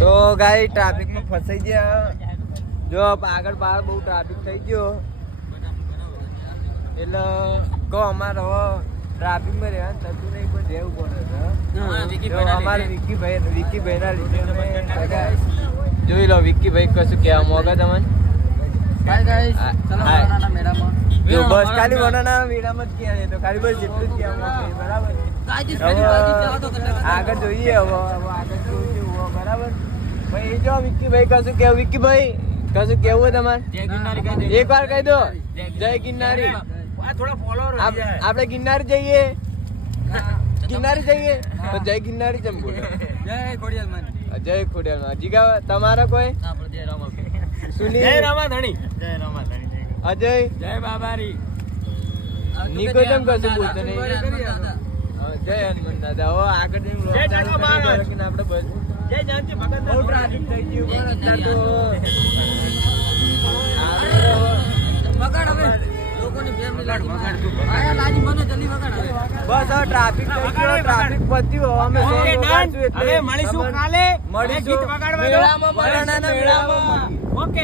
તો ગાઈ ટ્રાફિક માં ફસાઈ ગયા. જો આગળ બહાર બહુ ટ્રાફિક થઈ ગયો એટલે કહો અમારે હવે ટ્રાફિક માં રહેવાનું થતું નહીં પણ રહેવું પડે છે. અમારે વિકીભાઈ ના લીધે જોઈ લો. વિકીભાઈ કશું કહેવા મોગા તમને બસ ખાલી વડાના મેળામાં જ કહેવાય તો ખાલી બસ એટલું જ કહેવા બરાબર. આગળ જોઈએ હવે આગળ જોયું બરાબર. ભાઈ જો વિકીભાઈ કશું કેવું વિકીભાઈ કશું કેવું તમારે એક વાર કહી દો જય ગિરનારી. આપણે ગિરનારી જઈએ તો જય ગિરનારી જમ બોલો જય ખોડિયાર જીગા. તમારા કોઈ સુનિલ જય રામાધણી અજય જય બાબારી નિકો જમ કશું બોલતો નહીં. જય હનુમાન દાદા. હવે આગળ જઈને આપણે બસ જય જાનકી ભગત બહુ ટ્રાફિક થઈ ગયું અત્યારે તો વગાડ હવે લોકોની ફેમિલી લાડ વગાડ આયા લાજી બનો જલ્દી વગાડ હવે બસ હવે ટ્રાફિક થઈ ગયો. ટ્રાફિક પત્યું અમે હવે મળીશું કાલે. મળીશું મેળામાં. ઓકે.